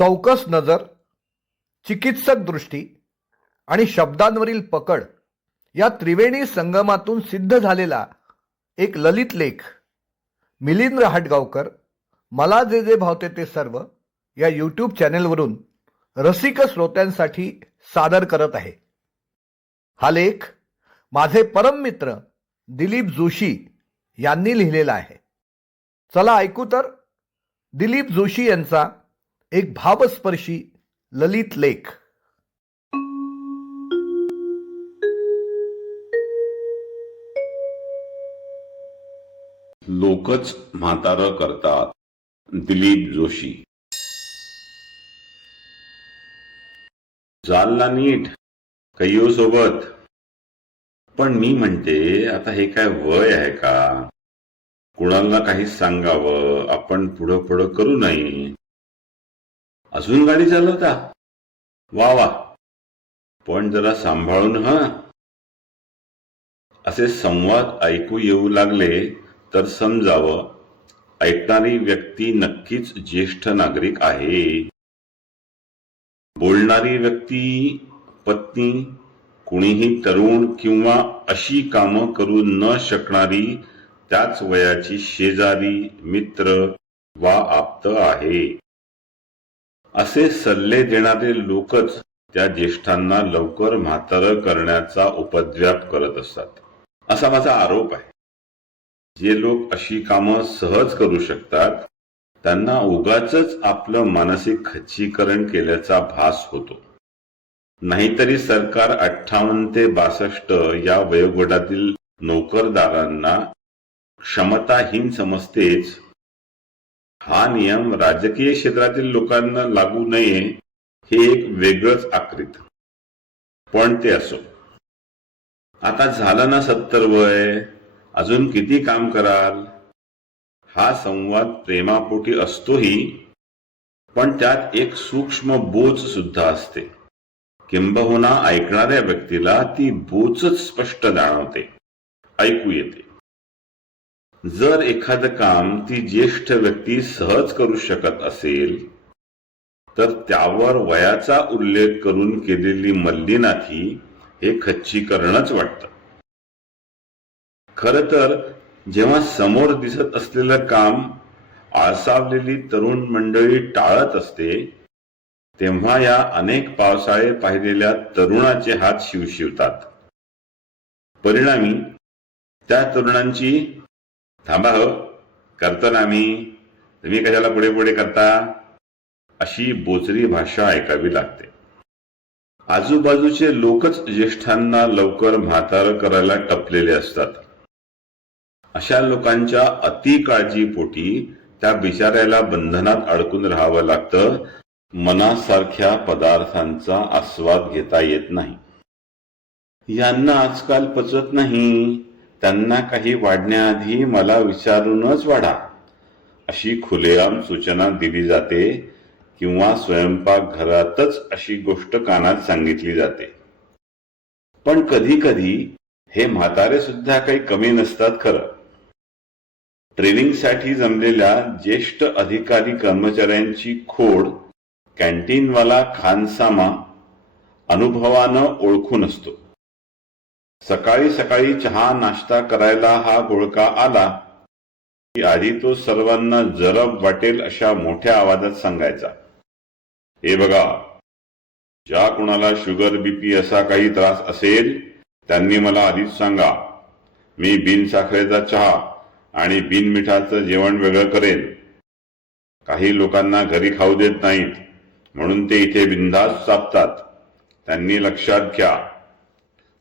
चौकस नजर चिकित्सक दृष्टी आणि शब्दांवरील पकड या त्रिवेणी संगमातून सिद्ध झालेला एक ललित लेख. मिलिंद हाटगावकर मला जे जे भावते ते सर्व या यूट्यूब चॅनेलवरून रसिक श्रोत्यांसाठी सादर करत आहे. हा लेख माझे परम मित्र दिलीप जोशी यांनी लिहिलेला आहे. चला ऐकू तर. दिलीप जोशी यांचा एक भावस्पर्शी ललित लेख. लोकच म्हातारं करतात. दिलीप जोशी. चालला नीट. कैयो सोबत. पण मी म्हणते आता हे काय वय आहे का? कुणाला काही सांगावं आपण पुढं पुढं करू नये अजून गाडी चालवता. वा वा. पण जरा सांभाळून हा. असे संवाद ऐकू येऊ लागले तर समजावं ऐकणारी व्यक्ती नक्कीच ज्येष्ठ नागरिक आहे. बोलणारी व्यक्ती पत्नी कुणीही तरुण किंवा अशी कामं करू न शकणारी त्याच वयाची शेजारी मित्र वा आप्त आहे. असे सल्ले देणारे लोकच त्या ज्येष्ठांना लवकर म्हातारं करण्याचा उपद्व्याप करत असतात. असा माझा आरोप आहे. जे लोक अशी कामं सहज करू शकतात त्यांना उगाच आपलं मानसिक खच्चीकरण केल्याचा भास होतो. नाहीतरी सरकार अठ्ठावन्न ते बासष्ट या वयोगटातील नोकरदारांना क्षमताहीन समजतेच हा नियम राजकीय क्षेत्रातील लोकांना लागू नये हे एक वेगळंच आकृत. पण ते असो. आता झालं ना सत्तर वय. अजून किती काम कराल? हा संवाद प्रेमापोटी असतोही पण त्यात एक सूक्ष्म बोच सुद्धा असते. किंबहुना ऐकणाऱ्या व्यक्तीला ती बोचच स्पष्ट जाणवते. ऐकू येते. जर एखादं काम ती ज्येष्ठ व्यक्ती सहज करू शकत असेल तर त्यावर वयाचा उल्लेख करून केलेली मल्लीनाथी हे खच्चीकरणच वाटतं. खर तर जेव्हा समोर दिसत असलेलं काम आळसावलेली तरुण मंडळी टाळत असते तेव्हा या अनेक पावसाळे पाहिलेल्या तरुणाचे हात शिवशिवतात. परिणामी त्या तरुणांची थांबा हो. करतो ना आम्ही तुम्ही कशाला पुढे पुढे करता? अशी बोचरी भाषा ऐकावी लागते. आजूबाजूचे लोकच ज्येष्ठांना लवकर म्हातार करायला टपलेले असतात. अशा लोकांच्या अति काळजीपोटी त्या बिचाऱ्याला बंधनात अडकून राहावं लागतं. मनासारख्या पदार्थांचा आस्वाद घेता येत नाही. यांना आजकाल पचत नाही. त्यांना काही वाढण्याआधी मला विचारूनच वाढा. अशी खुलेआम सूचना दिली जाते किंवा स्वयंपाक घरातच अशी गोष्ट कानात सांगितली जाते. पण कधी कधी हे म्हातारे सुद्धा काही कमी नसतात खरं. ट्रेनिंगसाठी जमलेल्या ज्येष्ठ अधिकारी कर्मचाऱ्यांची खोड कॅन्टीनवाला खानसामा अनुभवानं ओळखून असतो सकाळी सकाळी चहा नाश्ता करायला हा घोळका आला. की आधी तो सर्वांना जरब वाटेल अशा मोठ्या आवाजात सांगायचा. हे बघा ज्या कुणाला शुगर बीपी असा काही त्रास असेल त्यांनी मला आधीच सांगा. मी बिन साखरेचा चहा आणि बिन मिठाचं जेवण वेगळं करेन. काही लोकांना घरी खाऊ देत नाहीत म्हणून ते इथे बिंदास चापतात त्यांनी लक्षात घ्या.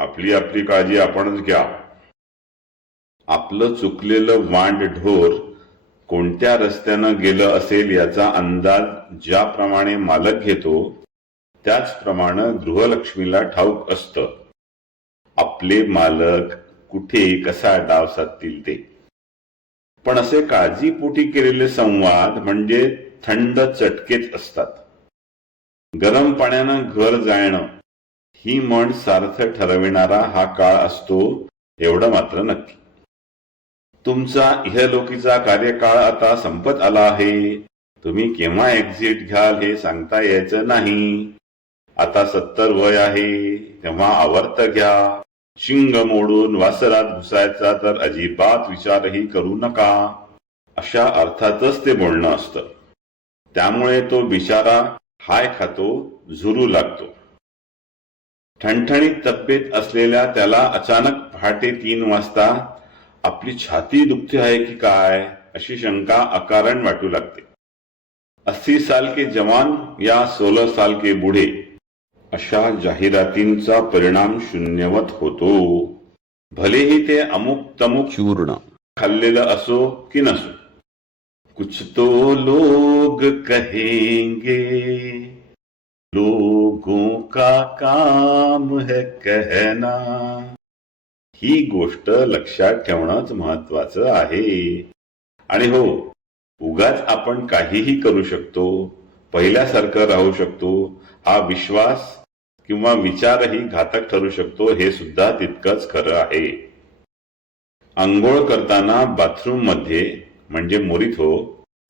आपली आपली काळजी आपणच घ्या. आपलं चुकलेलं वांड ढोर कोणत्या रस्त्यानं गेलं असेल याचा अंदाज ज्याप्रमाणे मालक घेतो त्याचप्रमाणे गृहलक्ष्मीला ठाऊक असतं. आपले मालक कुठे कसा डाव साधतील ते. पण असे काळजीपोटी केलेले संवाद म्हणजे थंड चटकेच असतात. गरम पाण्यानं घर जाळणं ही म्हण सार्थ ठरविणारा हा काळ असतो एवढं मात्र नक्की. तुमचा इहलोकीचा कार्यकाळ आता संपत आला आहे. तुम्ही केव्हा एक्झिट घ्याल हे सांगता यायचं नाही. आता सत्तर वय आहे तेव्हा आवर्त घ्या. शिंग मोडून वासरात घुसायचा तर अजिबात विचारही करू नका. अशा अर्थातच ते बोलणं असतं. त्यामुळे तो बिचारा हाय खातो झुरू लागतो. ठणठणीत तब्येत असलेल्या त्याला अचानक पहाटे तीन वाजता आपली छाती दुखते आहे की काय अशी शंका अकारण वाटू लागते. अस्सी साल के जवान या सोलह साल के बुढे अशा जाहिरातींचा परिणाम शून्यवत होतो. भलेही ते अमुक तमुक चूर्ण खाल्लेलं असो की नसो. कुछ तो लोग कहेंगे लोगों का काम है कहना। ही गोष्ट लक्षात ठेवणंच महत्वाचं आहे. आणि हो उगाच आपण काहीही करू शकतो पहिल्यासारखं राहू शकतो हा विश्वास किंवा विचारही घातक ठरू शकतो हे सुद्धा तितकंच खरं आहे. आंघोळ करताना बाथरूममध्ये म्हणजे मोरीत हो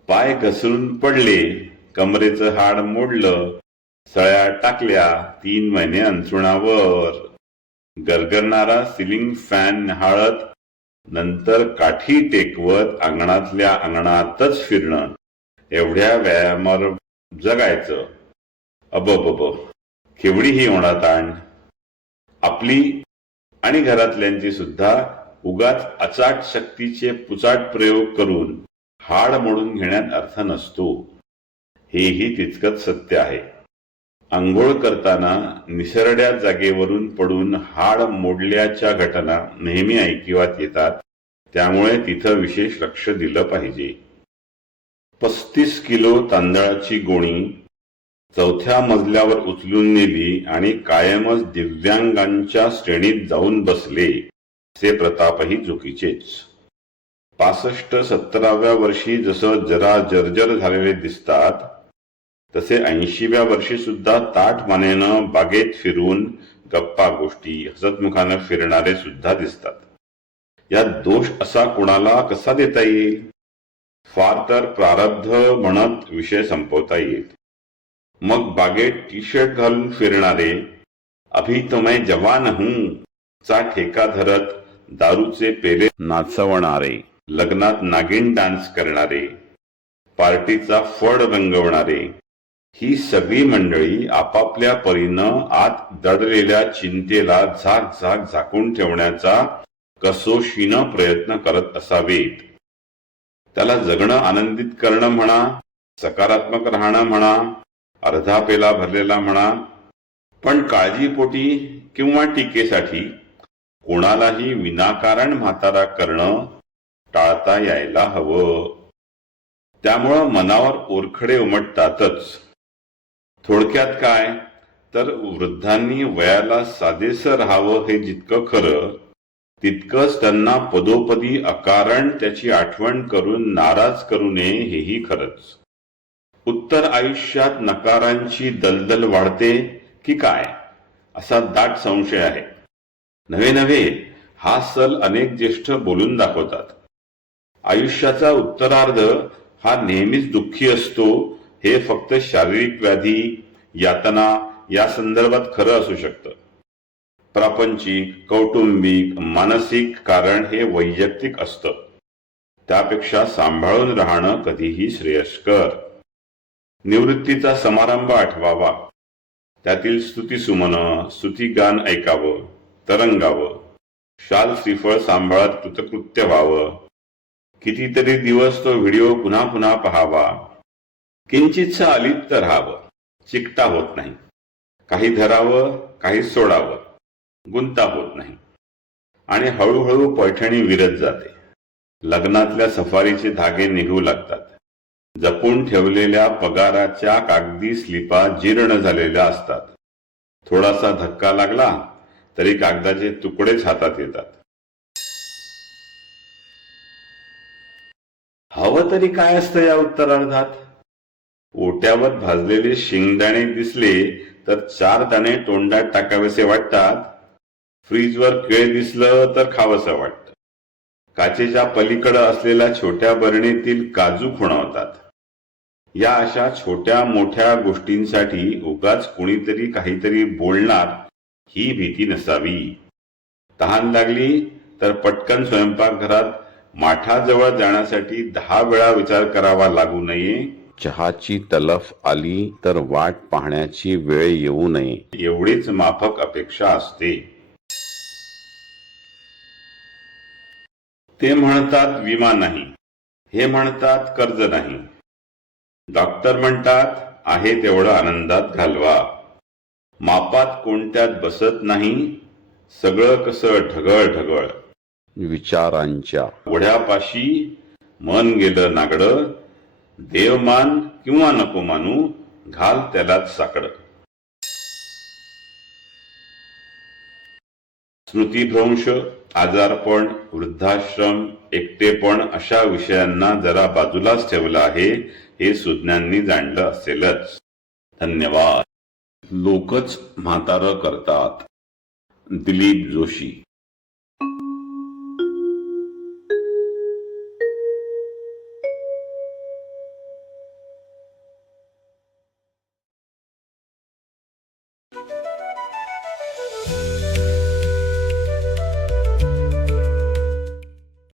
पाय घसरून पडले कमरेचं हाड मोडलं सळ्या टाकल्या तीन महिने अंथरुणावर गरगरणारा सिलिंग फॅन न्याहाळत नंतर काठी टेकवत अंगणातल्या अंगणातच फिरणं. एवढ्या व्यायामावर जगायचं. अबब केवढी ही होणार ताण आपली आणि घरातल्यांची सुद्धा उगाच अचाट शक्तीचे पुचाट प्रयोग करून हाड मोडून घेण्यात अर्थ नसतो. हेही तितकंच सत्य आहे. आंघोळ करताना निसरड्या जागेवरून पडून हाड मोडल्याच्या घटना नेहमी ऐकिवात येतात. त्यामुळे तिथं विशेष लक्ष दिलं पाहिजे. पस्तीस किलो तांदळाची गोणी चौथ्या मजल्यावर उचलून नेली आणि कायमच दिव्यांगांच्या श्रेणीत जाऊन बसले ते प्रतापही चुकीचेच. पासष्ट सत्तराव्या वर्षी जसं जरा जर्जर झालेले दिसतात तसे ऐंशीव्या वर्षी सुद्धा ताठ मानेनं बागेत फिरून गप्पा गोष्टी हसतमुखानं फिरणारे सुद्धा दिसतात. यात दोष असा कुणाला कसा देता येईल? फार तर प्रारब्ध म्हणत विषय संपवता येईल. मग बागेत टी शर्ट घालून फिरणारे अभी तो मैं जवान हूं चा ठेका धरत दारूचे पेले नाचवणारे लग्नात नागिन डान्स करणारे पार्टीचा फड रंगवणारे ही सगळी मंडळी आपापल्या परीनं आत दडलेल्या चिंतेला झाक झाक झाकून ठेवण्याचा कसोशीनं प्रयत्न करत असावेत. त्याला जगणं आनंदित करणं म्हणा सकारात्मक राहणं म्हणा अर्धा पेला भरलेला म्हणा पण काळजीपोटी किंवा टीकेसाठी कोणालाही विनाकारण म्हातारा करणं टाळता यायला हवं. त्यामुळं मनावर ओरखडे उमटतातच. थोडक्यात काय? तर वृद्धांनी वयाला साधेसं राहावं हे जितकं खरं तितकंच त्यांना पदोपदी अकारण त्याची आठवण करून नाराज करू नये हेही खरंच. उत्तर आयुष्यात नकारांची दलदल वाढते की काय? असा दाट संशय आहे. नव्हे नव्हे हा सल अनेक ज्येष्ठ बोलून दाखवतात. आयुष्याचा उत्तरार्ध हा नेहमीच दुःखी असतो हे फक्त शारीरिक व्याधी यातना या संदर्भात खरं असू शकतं. प्रापंचिक कौटुंबिक मानसिक कारण हे वैयक्तिक असतं. त्यापेक्षा सांभाळून राहणं कधीही श्रेयस्कर. निवृत्तीचा समारंभ आठवावा. त्यातील स्तुती सुमन स्तुती गान ऐकावं तरंगावं. शाल श्रीफळ सांभाळत कृतकृत्य व्हावं. कितीतरी दिवस तो व्हिडिओ पुन्हा पुन्हा पहावा. किंचितसं अलिप्त राहावं. चिकटा होत नाही. काही धरावं काही सोडावं. गुंता होत नाही. आणि हळूहळू पैठणी विरत जाते. लग्नातल्या सफारीचे धागे निघू लागतात. जपून ठेवलेल्या पगाराच्या कागदी स्लिपा जीर्ण झालेल्या असतात. थोडासा धक्का लागला तरी कागदाचे तुकडेच हातात येतात. हवं तरी काय असतं या उत्तरार्धात? ओट्यावर भाजलेले शेंगदाणे दिसले तर चार दाणे तोंडात टाकावेसे वाटतात. फ्रीजवर केळ दिसलं तर खावंसं वाटतं. काचेच्या पलीकडं असलेल्या छोट्या बरणीतील काजू खुणावतात. या अशा छोट्या मोठ्या गोष्टींसाठी उगाच कुणीतरी काहीतरी बोलणार ही भीती नसावी. तहान लागली तर पटकन स्वयंपाकघरात माठाजवळ जाण्यासाठी दहा वेळा विचार करावा लागू नये. चहाची तलफ आली तर वाट पाहण्याची वेळ येऊ नये. एवढीच माफक अपेक्षा असते. ते म्हणतात विमा नाही. हे म्हणतात कर्ज नाही. डॉक्टर म्हणतात आहे तेवढं आनंदात घालवा. मापात कोणत्यात बसत नाही सगळं कसं ढगळ ढगळ विचारांच्या. ओढ्यापाशी मन गेलं नागडं देवमान किंवा नको मानू घाल त्यालाच साकड. स्मृतीभ्रंश आजारपण वृद्धाश्रम एकटेपण अशा विषयांना जरा बाजूलाच ठेवलं आहे हे सुज्ञांनी जाणलं असेलच. धन्यवाद. लोकच म्हातारं करतात. दिलीप जोशी.